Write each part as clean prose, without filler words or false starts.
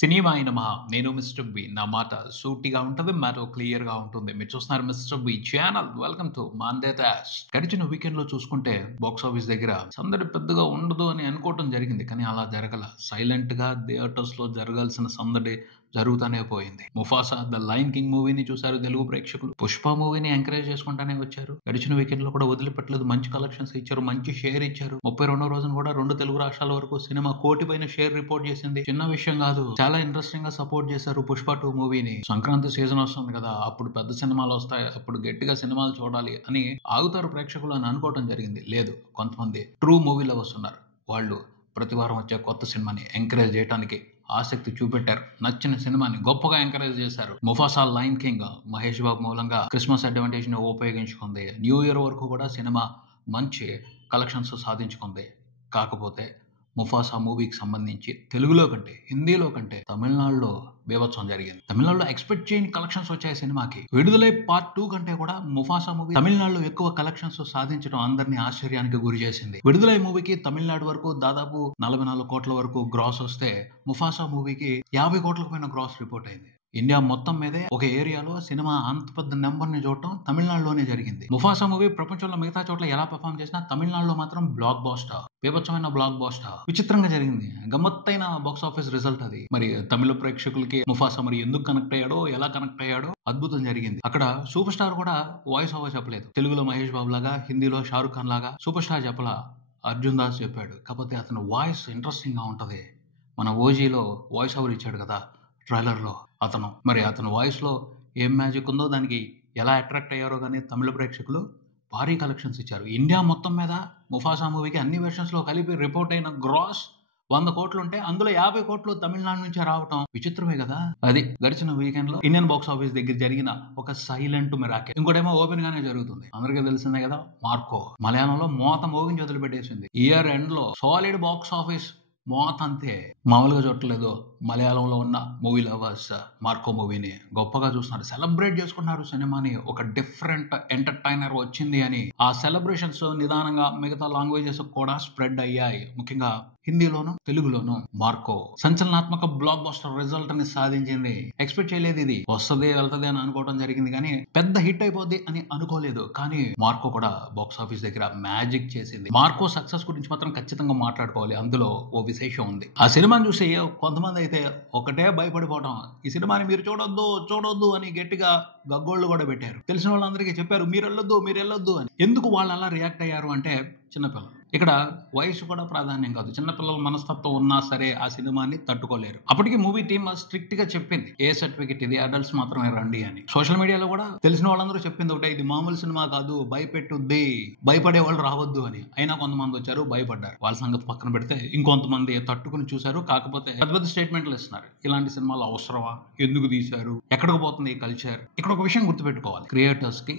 Cinema అయిన మహా నేను మిస్టర్ బి నా మాట సూటిగా ఉంటుంది మ్యాటర్ క్లియర్ గా ఉంటుంది. మీరు చూస్తున్నారు mister B channel. Welcome to Monday టాష్. గడిచిన వీకెండ్ లో చూసుకుంటే బాక్స్ ఆఫీస్ దగ్గర సందడి పెద్దగా ఉండదు అని అనుకోవటం జరిగింది, కానీ అలా జరగల. సైలెంట్ గా థియేటర్స్ లో జరగాల్సిన సందడి జరుగుతూనే పోయింది. ముఫాసా ద లయన్ కింగ్ మూవీని చూశారు తెలుగు ప్రేక్షకులు. పుష్ప మూవీని ఎంకరేజ్ చేసుకుంటానే వచ్చారు. గడిచిన వీకెండ్ లో కూడా వదిలిపెట్టలేదు, మంచి కలెక్షన్స్ ఇచ్చారు, మంచి షేర్ ఇచ్చారు. 32వ రోజున కూడా 2 తెలుగు రాష్ట్రాల వరకు సినిమా 1 కోటి పైన షేర్ రిపోర్ట్ చేసింది. చిన్న విషయం కాదు, చాలా ఇంట్రెస్టింగ్ గా సపోర్ట్ చేశారు పుష్ప 2 మూవీని. సంక్రాంతి సీజన్ వస్తుంది కదా, అప్పుడు పెద్ద సినిమాలు వస్తాయి, అప్పుడు గట్టిగా సినిమాలు చూడాలి అని ఆగుతారు ప్రేక్షకులు అని అనుకోవడం జరిగింది. లేదు, కొంతమంది ట్రూ మూవీలో వస్తున్నారు. వాళ్ళు ప్రతి వారం వచ్చే కొత్త సినిమాని ఎంకరేజ్ చేయడానికి ఆసక్తి చూపెట్టారు. నచ్చిన సినిమాని గొప్పగా ఎంకరేజ్ చేశారు. Mufasa lion king Mahesh Babu మూలంగా క్రిస్మస్ అడ్వాంటేజ్ ని ఉపయోగించుకుంది. న్యూ ఇయర్ వరకు కూడా సినిమా మంచి కలెక్షన్స్ సాధించుకుంది. కాకపోతే ముఫాసా మూవీకి సంబంధించి తెలుగులో కంటే హిందీలో కంటే తమిళనాడులో బీభత్సం జరిగింది. తమిళనాడులో ఎక్స్పెక్ట్ చేయని కలెక్షన్స్ వచ్చాయి సినిమాకి. విడుదలై పార్ట్ 2 కంటే కూడా ముఫాసా మూవీ తమిళనాడులో ఎక్కువ కలెక్షన్స్ సాధించడం అందరినీ ఆశ్చర్యానికి గురి చేసింది. విడుదలై మూవీకి తమిళనాడు వరకు దాదాపు 44 కోట్ల వరకు గ్రాస్ వస్తే ముఫాసా మూవీకి 50 కోట్లకు పైన గ్రాస్ రిపోర్ట్ అయింది. ఇండియా మొత్తం మీదే ఒక ఏరియాలో సినిమా అంత పెద్ద నెంబర్ ని చూడటం తమిళనాడులోనే జరిగింది. ముఫాసా మూవీ ప్రపంచంలో మిగతా చోట్ల ఎలా పెర్ఫార్మ్ చేసినా తమిళనాడులో మాత్రం బ్లాక్ బాస్టర్, బీభత్సమైన బ్లాక్ బాస్టర్. విచిత్రంగా జరిగింది, గమ్మత్తైన బాక్స్ ఆఫీస్ రిజల్ట్ అది. మరి తమిళ ప్రేక్షకులకి ముఫాసా మరి ఎందుకు కనెక్ట్ అయ్యాడో, ఎలా కనెక్ట్ అయ్యాడో అద్భుతం జరిగింది. అక్కడ సూపర్ స్టార్ కూడా వాయిస్ ఓవర్ చెప్పలేదు. తెలుగులో మహేష్ బాబు లాగా, హిందీలో షారుఖ్ ఖాన్ లాగా సూపర్ స్టార్ చెప్పలా, అర్జున్ దాస్ చెప్పాడు. కాకపోతే అతని వాయిస్ ఇంట్రెస్టింగ్ గా ఉంటది. మన ఓజీలో వాయిస్ ఓవర్ ఇచ్చాడు కదా ట్రైలర్ లో అతను వాయిస్ లో ఏం మ్యాజిక్ ఉందో, దానికి ఎలా అట్రాక్ట్ అయ్యారో కానీ తమిళ ప్రేక్షకులు భారీ కలెక్షన్స్ ఇచ్చారు. ఇండియా మొత్తం మీద ముఫాసా మూవీకి అన్ని వెర్షన్స్ లో కలిపి రిపోర్ట్ అయిన గ్రాస్ 100 కోట్లు ఉంటే అందులో 50 కోట్లు తమిళనాడు నుంచి రావటం విచిత్రమే కదా. అది గడిచిన వీకెండ్ లో ఇండియన్ బాక్స్ ఆఫీస్ దగ్గర జరిగిన ఒక సైలెంట్ మిరాకిల్. ఇంకోటేమో ఓపెన్ గానే జరుగుతుంది. అందరికీ తెలిసిందే కదా, మార్కో మలయాళంలో మోత మోగించి వదిలిపెట్టేసింది. ఇయర్ ఎండ్ లో సాలిడ్ బాక్స్ ఆఫీస్ మోత అంతే. మామూలుగా చూడలేదు, మలయాళంలో ఉన్న మూవీ లవర్స్ మార్కో మూవీని గొప్పగా చూస్తున్నారు, సెలబ్రేట్ చేసుకున్నారు సినిమాని. ఒక డిఫరెంట్ ఎంటర్టైనర్ వచ్చింది అని ఆ సెలబ్రేషన్స్ నిదానంగా మిగతా లాంగ్వేజెస్ కూడా స్ప్రెడ్ అయ్యాయి. ముఖ్యంగా హిందీలోను తెలుగులోను మార్కో సంచలనాత్మక బ్లాక్ బస్టర్ రిజల్ట్ ని సాధించింది. ఎక్స్పెక్ట్ చేయలేదు, ఇది వస్తుంది వెళ్తుంది అని అనుకోవడం జరిగింది, కానీ పెద్ద హిట్ అయిపోద్ది అని అనుకోలేదు. కానీ మార్కో కూడా బాక్స్ ఆఫీస్ దగ్గర మ్యాజిక్ చేసింది. మార్కో సక్సెస్ గురించి మాత్రం ఖచ్చితంగా మాట్లాడుకోవాలి. అందులో ఓ విశేషం ఉంది. ఆ సినిమాని చూసి కొంతమంది అయితే ఒకటే భయపడిపోవడం, ఈ సినిమాని మీరు చూడొద్దు అని గట్టిగా గగ్గోళ్లు కూడా పెట్టారు. తెలిసిన వాళ్ళందరికీ చెప్పారు మీరు వెళ్ళొద్దు అని. ఎందుకు వాళ్ళు అలా రియాక్ట్ అయ్యారు అంటే, చిన్నపిల్లలు. ఇక్కడ వయసు కూడా ప్రాధాన్యం కాదు. చిన్నపిల్లల మనస్తత్వం ఉన్నా సరే ఆ సినిమాని తట్టుకోలేరు. అప్పటికి మూవీ టీమ్ స్ట్రిక్ట్ గా చెప్పింది, ఏ సర్టిఫికెట్ ఇది, అడల్ట్స్ మాత్రమే రండి అని. సోషల్ మీడియాలో కూడా తెలిసిన వాళ్ళందరూ చెప్పింది ఒకటే, ఇది మామూలు సినిమా కాదు, భయపెట్టుద్ది, భయపడే వాళ్ళు రావద్దు అని. అయినా కొంతమంది వచ్చారు, భయపడ్డారు. వాళ్ళ సంగతి పక్కన పెడితే ఇంకొంతమంది తట్టుకుని చూశారు. కాకపోతే పెద్ద పెద్ద స్టేట్మెంట్లు ఇస్తున్నారు. ఇలాంటి సినిమాలు అవసరమా, ఎందుకు తీశారు, ఎక్కడికి పోతుంది ఈ కల్చర్. ఇక్కడ ఒక విషయం గుర్తుపెట్టుకోవాలి, క్రియేటర్స్ కి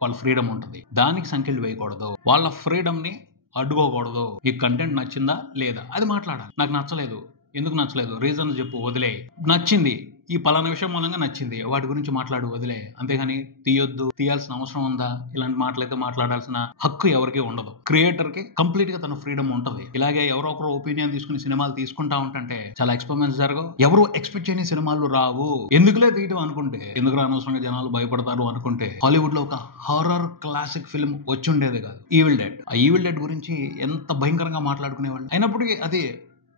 వాళ్ళ ఫ్రీడమ్ ఉంటుంది, దానికి సంఖ్యలు వేయకూడదు, వాళ్ళ ఫ్రీడమ్ ని అడ్డుకోకూడదు. ఈ కంటెంట్ నచ్చిందా లేదా అది మాట్లాడాలి. నాకు నచ్చలేదు, ఎందుకు నచ్చలేదు, రీజన్ చెప్పు, వదిలే. నచ్చింది, ఈ పలానా విషయం మూలంగా నచ్చింది, వాటి గురించి మాట్లాడు, వదిలే. అంతేగాని తీయొద్దు, తీయాల్సిన అవసరం ఉందా, ఇలాంటి మాటలైతే మాట్లాడాల్సిన హక్కు ఎవరికి ఉండదు. క్రియేటర్ కి కంప్లీట్ గా తన ఫ్రీడమ్ ఉంటది. ఇలాగే ఎవరో ఒకరు ఒపీనియన్ తీసుకుని సినిమాలు తీసుకుంటా ఉంటే చాలా ఎక్స్పెరిమెంట్స్ జరగవు, ఎవరు ఎక్స్పెక్ట్ చేయని సినిమాలు రావు. ఎందుకులే తీయటం అనుకుంటే, ఎందుకు అనవసరంగా జనాలు భయపడతారు అనుకుంటే, హాలీవుడ్ లో ఒక హారర్ క్లాసిక్ ఫిల్మ్ వచ్చి ఉండేది కాదు, ఈవిల్ డెడ్. ఆ ఈవిల్ డెడ్ గురించి ఎంత భయంకరంగా మాట్లాడుకునేవాళ్ళు. అయినప్పటికీ అది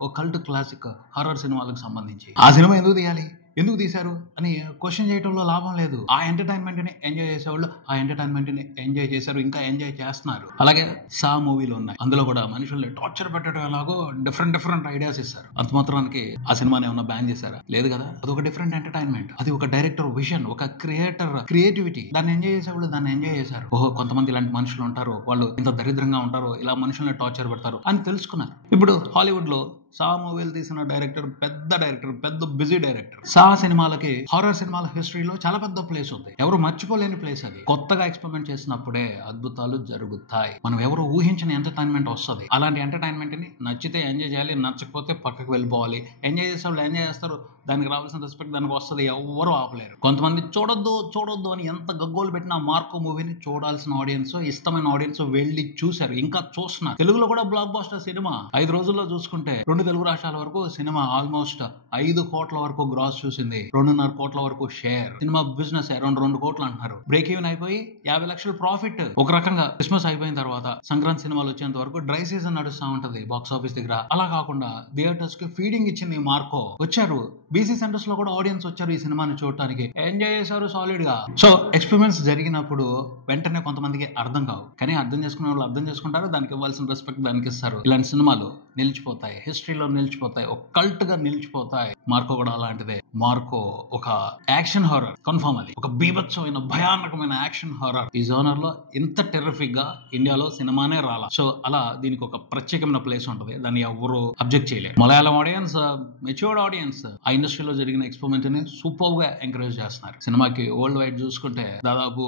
ఒక కల్ట్ క్లాసిక్ హారర్ సినిమాలకు సంబంధించి. ఆ సినిమా ఎందుకు తీయాలి, ఎందుకు తీశారు అని క్వశ్చన్ చేయడంలో లాభం లేదు. ఆ ఎంటర్టైన్మెంట్ ని ఎంజాయ్ చేసేవాళ్ళు ఆ ఎంటర్టైన్మెంట్ ని ఎంజాయ్ చేశారు, ఇంకా ఎంజాయ్ చేస్తున్నారు. అలాగే సా మూవీలో ఉన్నాయి, అందులో కూడా మనుషుల్ని టార్చర్ పెట్టడం ఎలాగో డిఫరెంట్ ఐడియాస్ ఇస్తారు. అంత మాత్రానికి ఆ సినిమాని ఏమన్నా బ్యాన్ చేశారా, లేదు కదా. అది ఒక డిఫరెంట్ ఎంటర్టైన్మెంట్, అది ఒక డైరెక్టర్ విజన్, ఒక క్రియేటర్ క్రియేటివిటీ. దాన్ని ఎంజాయ్ చేసేవాళ్ళు దాన్ని ఎంజాయ్ చేశారు. ఓహో, కొంతమంది ఇలాంటి మనుషులు ఉంటారు, వాళ్ళు ఇంత దరిద్రంగా ఉంటారు, ఇలా మనుషుల్ని టార్చర్ పెడతారు అని తెలుసుకున్నారు. ఇప్పుడు హాలీవుడ్ లో సా మూవీలు తీసిన డైరెక్టర్ పెద్ద బిజీ డైరెక్టర్. సా సినిమాలకి హారర్ సినిమాల హిస్టరీలో చాలా పెద్ద ప్లేస్ ఉంది, ఎవరు మర్చిపోలేని ప్లేస్ అది. కొత్తగా ఎక్స్పెరిమెంట్ చేసినప్పుడే అద్భుతాలు జరుగుతాయి. మనం ఎవరు ఊహించిన ఎంటర్టైన్మెంట్ వస్తుంది. అలాంటి ఎంటర్టైన్మెంట్ ని నచ్చితే ఎంజాయ్ చేయాలి, నచ్చకపోతే పక్కకు వెళ్ళిపోవాలి. ఎంజాయ్ చేసే వాళ్ళు ఎంజాయ్ చేస్తారు, దానికి రావాల్సిన రెస్పెక్ట్ దానికి వస్తుంది, ఎవరు ఆపలేరు. కొంతమంది చూడొద్దు అని ఎంత గగ్గోలు పెట్టినా మార్కో మూవీని చూడాల్సిన ఆడియన్స్, ఇష్టమైన ఆడియన్స్ వెళ్ళి చూశారు, ఇంకా చూస్తున్నారు. తెలుగులో కూడా బ్లాక్ బాస్టర్ సినిమా 5 రోజుల్లో చూసుకుంటే 2 రెండు తెలుగు రాష్ట్రాల వరకు సినిమా ఆల్మోస్ట్ 5 కోట్ల వరకు గ్రాస్ చూసింది, 2.5 కోట్ల వరకు షేర్. సినిమా బిజినెస్ అరౌండ్ 2 కోట్లు అంటున్నారు. బ్రేక్ ఈవెన్ అయిపోయి 50 లక్షల ప్రాఫిట్. ఒక రకంగా క్రిస్మస్ అయిపోయిన తర్వాత సంక్రాంతి సినిమాలు వచ్చేంత వరకు డ్రై సీజన్ నడుస్తా ఉంటది బాక్స్ ఆఫీస్ దగ్గర. అలా కాకుండా థియేటర్స్ కి ఫీడింగ్ ఇచ్చింది మార్కో. వచ్చారు బీసీ సెంటర్స్ లో కూడా ఆడియన్స్ వచ్చారు ఈ సినిమాని చూడటానికి, ఎంజాయ్ చేశారు సాలిడ్ గా. సో ఎక్స్పెరిమెంట్స్ జరిగినప్పుడు వెంటనే కొంతమందికి అర్థం కావు, కానీ అర్థం చేసుకునే వాళ్ళు అర్థం చేసుకుంటారు, దానికి ఇవ్వాల్సిన రెస్పెక్ట్ దానికి ఇస్తారు. ఇలాంటి సినిమాలు నిలిచిపోతాయి, హిస్టరీలో నిలిచిపోతాయి, ఒక కల్ట్ గా నిలిచిపోతాయి. మార్కో కూడా అలాంటిదే. మార్కో ఒక యాక్షన్ హారర్, కన్ఫర్మ్ అది ఒక బీభత్సమైన భయానకమైన యాక్షన్ హారర్. ఈ జోనర్ లో ఇంత టెర్రిఫిక్ గా ఇండియాలో సినిమానే రాలా. సో అలా దీనికి ఒక ప్రత్యేకమైన ప్లేస్ ఉంటది, దాన్ని ఎవరు అబ్జెక్ట్ చేయలేరు. మలయాళం ఆడియన్స్, మెచ్యూర్డ్ ఆడియన్స్ ఆ ఇండస్ట్రీలో జరిగిన ఎక్స్పెరిమెంట్ ని సూపర్ గా ఎంకరేజ్ చేస్తున్నారు. సినిమాకి వరల్డ్ వైడ్ చూసుకుంటే దాదాపు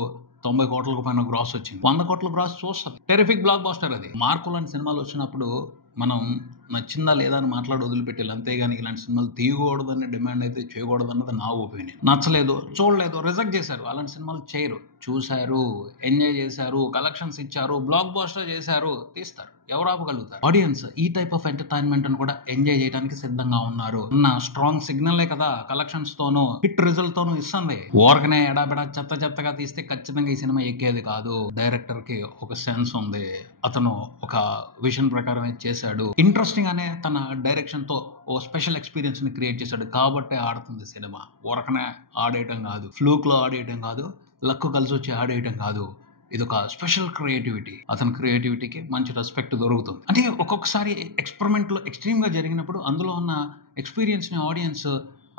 90 కోట్లకు పైన గ్రాస్ వచ్చింది. 100 కోట్ల గ్రాస్ చూస్తుంది. టెరిఫిక్ బ్లాక్ బాస్టర్ అది. మార్కో లాంటి సినిమాలు వచ్చినప్పుడు మనం నచ్చిందా లేదా అని మాట్లాడి వదిలిపెట్టాలి, అంతేగాని ఇలాంటి సినిమాలు తీయకూడదని డిమాండ్ అయితే చేయకూడదు అన్నది నా ఒపీనియన్. నచ్చలేదు, చూడలేదు, రిజెక్ట్ చేశారు, అలాంటి సినిమాలు చేయరు. చూశారు, ఎంజాయ్ చేశారు, కలెక్షన్స్ ఇచ్చారు, బ్లాక్ బాస్టర్ చేశారు, తీస్తారు. ఎవరు ఆపగలుగుతారు? ఆడియన్స్ ఈ టైప్ ఆఫ్ ఎంటర్టైన్మెంట్ ని కూడా ఎంజాయ్ చేయడానికి సిద్ధంగా ఉన్నారు అన్న స్ట్రాంగ్ సిగ్నల్లే కదా కలెక్షన్స్ తోనూ హిట్ రిజల్ట్ తోనూ ఇస్తుంది. ఓరకనే ఎడాబెడా చెత్తగా తీస్తే ఖచ్చితంగా ఈ సినిమా ఎక్కేది కాదు. డైరెక్టర్ కి ఒక సెన్స్ ఉంది, అతను ఒక విజన్ ప్రకారమే చేశాడు. ఇంట్రెస్టింగ్ అనే తన డైరెక్షన్ తో ఓ స్పెషల్ ఎక్స్పీరియన్స్ ని క్రియేట్ చేశాడు కాబట్టి ఆడుతుంది సినిమా. ఓరకనే ఆడేయటం కాదు, ఫ్లూక్ లో ఆడేయటం కాదు, లక్ కలిసి వచ్చి ఆడేయటం కాదు. ఇది ఒక స్పెషల్ క్రియేటివిటీ. అతని క్రియేటివిటీకి మంచి రెస్పెక్ట్ దొరుకుతుంది. అంటే ఒక్కొక్కసారి ఎక్స్పెరిమెంట్ లో ఎక్స్ట్రీమ్ గా జరిగినప్పుడు అందులో ఉన్న ఎక్స్పీరియన్స్ ని ఆడియన్స్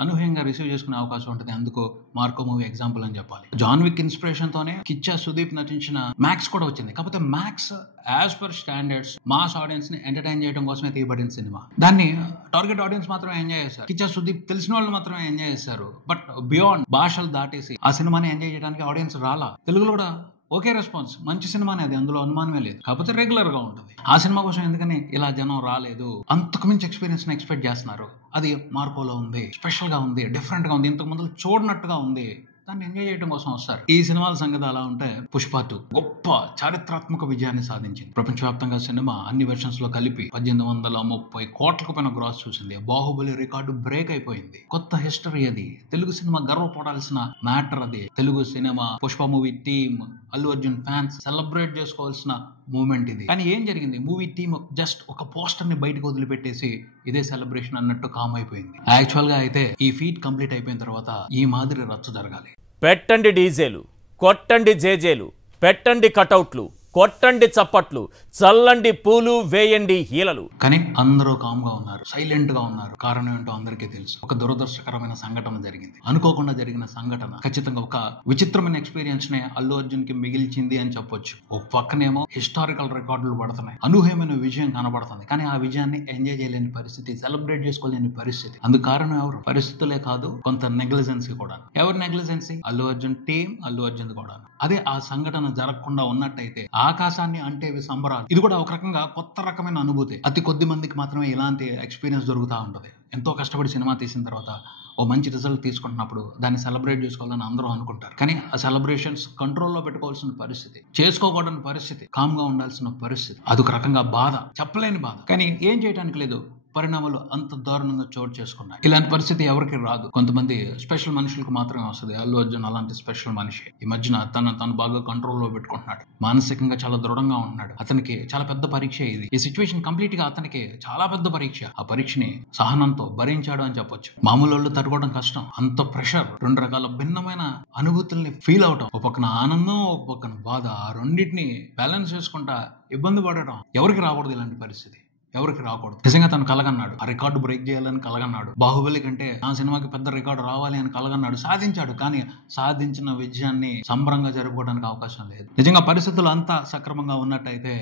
అనూహ్యంగా రిసీవ్ చేసుకునే అవకాశం ఉంటుంది. అందుకు మార్కో మూవీ ఎగ్జాంపుల్ అని చెప్పాలి. జాన్ విక్ ఇన్స్పిరేషన్ తోనే కిచ్చా సుదీప్ నటించిన మ్యాక్స్ కూడా వచ్చింది. కాకపోతే max as per standards mass audience ని ఎంటర్టైన్ చేయడం కోసమే తీయబడిన సినిమా. దాన్ని టార్గెట్ ఆడియన్స్ మాత్రమే ఎంజాయ్ చేశారు. కిచ్చా సుదీప్ తెలిసిన వాళ్ళు మాత్రమే ఎంజాయ్ చేశారు. బట్ బియాండ్ భాషలు దాటేసి ఆ సినిమాని ఎంజాయ్ చేయడానికి ఆడియన్స్ రాలా. తెలుగులో కూడా ఓకే రెస్పాన్స్, మంచి సినిమానే అది, అందులో అనుమానమే లేదు. కాకపోతే రెగ్యులర్ గా ఉంటుంది. ఆ సినిమా కోసం ఎందుకని ఇలా జనం రాలేదు, అంతకు మించి ఎక్స్పీరియన్స్ ని ఎక్స్పెక్ట్ చేస్తున్నారు. అది మార్కోలో ఉంది, స్పెషల్ గా ఉంది, డిఫరెంట్ గా ఉంది, ఇంతకు ముందు చూడనట్టుగా ఉంది. దాన్ని ఎంజాయ్ చేయడం కోసం వస్తారు. ఈ సినిమాల సంగతి అలా ఉంటే పుష్ప 2 గొప్ప చారిత్రాత్మక విజయాన్ని సాధించింది. ప్రపంచవ్యాప్తంగా సినిమా అన్ని వెర్షన్స్ లో కలిపి 1830 కోట్లకు పైన గ్రాస్ చూసింది. బాహుబలి రికార్డు బ్రేక్ అయిపోయింది. కొత్త హిస్టరీ అది. తెలుగు సినిమా గర్వపడాల్సిన మ్యాటర్ అది. Telugu cinema Pushpa movie team, Allu Arjun fans celebrate చేసుకోవాల్సిన మూమెంట్ ఇది. కానీ ఏం జరిగింది? మూవీ టీమ్ జస్ట్ ఒక పోస్టర్ ని బయటకు వదిలిపెట్టేసి ఇదే సెలబ్రేషన్ అన్నట్టు కామ్ అయిపోయింది. యాక్చువల్ గా అయితే ఈ ఫీట్ కంప్లీట్ అయిపోయిన తర్వాత ఈ మాదిరి రచ్చ జరగాలి. పెట్టండి డీజేలు, కొట్టండి జేజేలు, పెట్టండి కటౌట్లు, కొట్టండి చప్పట్లు, చల్లండి పూలు, వేయండి హీలలు. కానీ అందరూ కామ్ గా ఉన్నారు, సైలెంట్ గా ఉన్నారు. కారణం ఏంటో అందరికీ తెలుసు. ఒక దురదృష్టకరమైన సంఘటన జరిగింది. అనుకోకుండా జరిగిన సంఘటన ఖచ్చితంగా ఒక విచిత్రమైన ఎక్స్పీరియన్స్ నే అల్లు అర్జున్ కి మిగిల్చింది అని చెప్పొచ్చు. ఒక పక్కనేమో హిస్టారికల్ రికార్డులు పడుతున్నాయి, అనూహ్యమైన విజయం కనబడుతుంది. కానీ ఆ విజయాన్ని ఎంజాయ్ చేయలేని పరిస్థితి, సెలబ్రేట్ చేసుకోలేని పరిస్థితి. అందుకు కారణం ఎవరు? పరిస్థితులే కాదు, కొంత నెగ్లిజెన్సీ కూడా. ఎవరు నెగ్లిజెన్సీ? అల్లు అర్జున్ టీం, అల్లు అర్జున్ కూడా. అదే ఆ సంఘటన జరగకుండా ఉన్నట్టయితే ఆకాశాన్ని అంటేవి సంబరాలు. ఇది కూడా ఒక రకంగా కొత్త రకమైన అనుభూతి. అతి కొద్ది మందికి మాత్రమే ఇలాంటి ఎక్స్పీరియన్స్ దొరుకుతూ ఉంటుంది. ఎంతో కష్టపడి సినిమా తీసిన తర్వాత ఓ మంచి రిజల్ట్ తీసుకుంటున్నప్పుడు దాన్ని సెలబ్రేట్ చేసుకోవాలని అందరూ అనుకుంటారు. కానీ ఆ సెలబ్రేషన్స్ కంట్రోల్లో పెట్టుకోవాల్సిన పరిస్థితి, చేసుకోకూడని పరిస్థితి, కామ్ గా ఉండాల్సిన పరిస్థితి. అదొక రకంగా బాధ, చెప్పలేని బాధ. కానీ ఏం చేయడానికి లేదు. పరిణామాలు అంత దారుణంగా చోటు చేసుకున్నాయి. ఇలాంటి పరిస్థితి ఎవరికి రాదు, కొంతమంది స్పెషల్ మనుషులకు మాత్రమే వస్తుంది. అల్లు అర్జున్ అలాంటి స్పెషల్ మనిషి. ఈ మధ్యన తను బాగా కంట్రోల్లో పెట్టుకుంటున్నాడు, మానసికంగా చాలా దృఢంగా ఉంటున్నాడు. అతనికి చాలా పెద్ద పరీక్ష ఇది. ఈ సిచ్యువేషన్ కంప్లీట్ గా అతనికి చాలా పెద్ద పరీక్ష. ఆ పరీక్షని సహనంతో భరించాడు అని చెప్పొచ్చు. మామూలు వాళ్ళు తట్టుకోవడం కష్టం. అంత ప్రెషర్, 2 రకాల భిన్నమైన అనుభూతుల్ని ఫీల్ అవటం, ఒక పక్కన ఆనందం, ఒక పక్కన బాధ, ఆ రెండింటిని బ్యాలెన్స్ చేసుకుంటా ఇబ్బంది పడటం. ఎవరికి రాకూడదు ఇలాంటి పరిస్థితి, ఎవరికి రాకూడదు. నిజంగా తను కలగన్నాడు, ఆ రికార్డు బ్రేక్ చేయాలని కలగన్నాడు. బాహుబలి కంటే ఆ సినిమాకి పెద్ద రికార్డు రావాలి అని కలగన్నాడు, సాధించాడు. కానీ సాధించిన విజయాన్ని సంబరంగా జరుపుకోవడానికి అవకాశం లేదు. నిజంగా పరిస్థితులు అంతా సక్రమంగా ఉన్నట్టయితే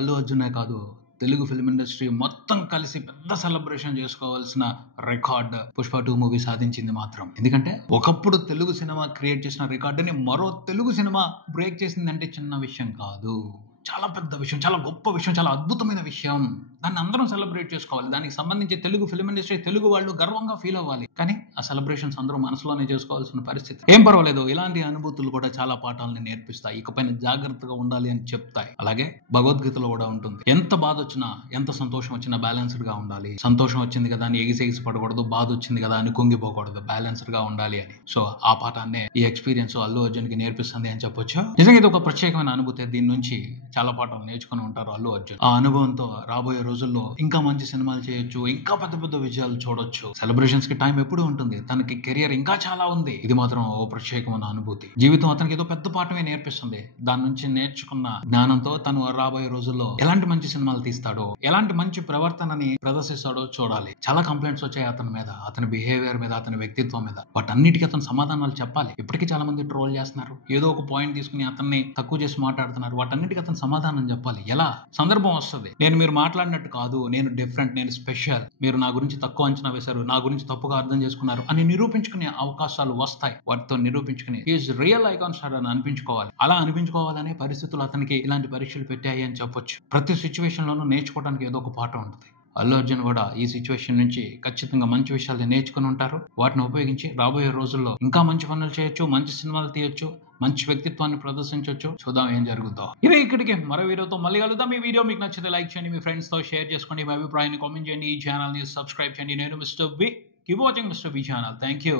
అల్లు అర్జునే కాదు, తెలుగు ఫిల్మ్ ఇండస్ట్రీ మొత్తం కలిసి పెద్ద సెలబ్రేషన్ చేసుకోవాల్సిన రికార్డ్ పుష్ప 2 మూవీ సాధించింది మాత్రం. ఎందుకంటే ఒకప్పుడు తెలుగు సినిమా క్రియేట్ చేసిన రికార్డుని మరో తెలుగు సినిమా బ్రేక్ చేసిందంటే చిన్న విషయం కాదు. చాలా పెద్ద విషయం, చాలా గొప్ప విషయం, చాలా అద్భుతమైన విషయం. దాన్ని అందరం సెలబ్రేట్ చేసుకోవాలి. దానికి సంబంధించి తెలుగు ఫిల్మ్ ఇండస్ట్రీ, తెలుగు వాళ్ళు గర్వంగా ఫీల్ అవ్వాలి. కానీ ఆ సెలబ్రేషన్స్ అందరూ మనసులోనే చేసుకోవాల్సిన పరిస్థితి. ఏం పర్వాలేదు, ఇలాంటి అనుభూతులు కూడా చాలా పాఠాలను నేర్పిస్తాయి. ఇకపైన జాగ్రత్తగా ఉండాలి అని చెప్తాయి. అలాగే భగవద్గీతలో కూడా ఉంటుంది, ఎంత బాధ వచ్చినా ఎంత సంతోషం వచ్చినా బ్యాలెన్స్డ్ గా ఉండాలి. సంతోషం వచ్చింది కదా అని ఎగిసి పడకూడదు, బాధ వచ్చింది కదా అని కుంగిపోకూడదు, బ్యాలెన్స్డ్ గా ఉండాలి అని. సో ఆ పాఠాన్ని ఈ ఎక్స్పీరియన్స్ అల్లు అర్జున్ కి నేర్పిస్తుంది అని చెప్పొచ్చు. నిజంగా ఇది ఒక ప్రత్యేకమైన అనుభూతి. దీని నుంచి చాలా పాఠాలు నేర్చుకుని ఉంటారు అల్లు అర్జున్. ఆ అనుభవంతో రాబోయే రోజుల్లో ఇంకా మంచి సినిమాలు చేయొచ్చు, ఇంకా పెద్ద పెద్ద విజయాలు చూడొచ్చు. సెలబ్రేషన్స్ కి టైం ఎప్పుడు ఉంటుంది, తనకి కెరియర్ ఇంకా చాలా ఉంది. ఇది మాత్రం ఓ ప్రత్యేకమైన అనుభూతి. జీవితం అతనికి ఏదో పెద్ద పాఠమే నేర్పిస్తుంది. దాని నుంచి నేర్చుకున్న జ్ఞానంతో తను రాబోయే రోజుల్లో ఎలాంటి మంచి సినిమాలు తీస్తాడో, ఎలాంటి మంచి ప్రవర్తనని ప్రదర్శిస్తాడో చూడాలి. చాలా కంప్లైంట్స్ వచ్చాయి అతని మీద, అతని బిహేవియర్ మీద, అతని వ్యక్తిత్వం మీద. వాటన్నిటికీ అతను సమాధానాలు చెప్పాలి. ఇప్పటికీ చాలా మంది ట్రోల్ చేస్తున్నారు, ఏదో ఒక పాయింట్ తీసుకుని అతన్ని తక్కువ చేసి మాట్లాడుతున్నారు. వాటన్నిటికీ అతను సమాధానం చెప్పాలి. ఎలా? సందర్భం వస్తుంది. మీరు మాట్లాడినట్టు కాదు, నేను డిఫరెంట్, నేను స్పెషల్, మీరు నా గురించి తక్కువ అంచనా వేశారు, నా గురించి తప్పుగా అర్థం చేసుకున్నారు అని నిరూపించుకునే అవకాశాలు వస్తాయి. వాటితో నిరూపించుకుని ఈజ్ రియల్ ఐకాన్ స్టార్ అని అనిపించుకోవాలి. అలా అనిపించుకోవాలనే పరిస్థితులు అతనికి ఇలాంటి పరీక్షలు పెట్టాయి అని చెప్పొచ్చు. ప్రతి సిచ్యువేషన్ లోనూ నేర్చుకోవడానికి ఏదో ఒక పాఠం ఉంటుంది. అల్లు అర్జున్ కూడా ఈ సిచ్యువేషన్ నుంచి ఖచ్చితంగా మంచి విషయాలు నేర్చుకుని ఉంటారు. వాటిని ఉపయోగించి రాబోయే రోజుల్లో ఇంకా మంచి పనులు చేయొచ్చు, మంచి సినిమాలు తీయొచ్చు, మంచి వ్యక్తిత్వాన్ని ప్రదర్శించవచ్చు. చూద్దాం ఏం జరుగుతుందో. ఇదే ఇక్కడికి మరో వీడియోతో మళ్ళీ కలుద్దాం. ఈ వీడియో మీకు నచ్చితే లైక్ చేయండి, మీ ఫ్రెండ్స్ తో షేర్ చేసుకోండి, మీ అభిప్రాయాన్ని కామెంట్ చేయండి, ఈ ఛానల్ ని సబ్స్క్రైబ్ చేయండి. నేను mister B. Keep watching mister B channel. Thank you.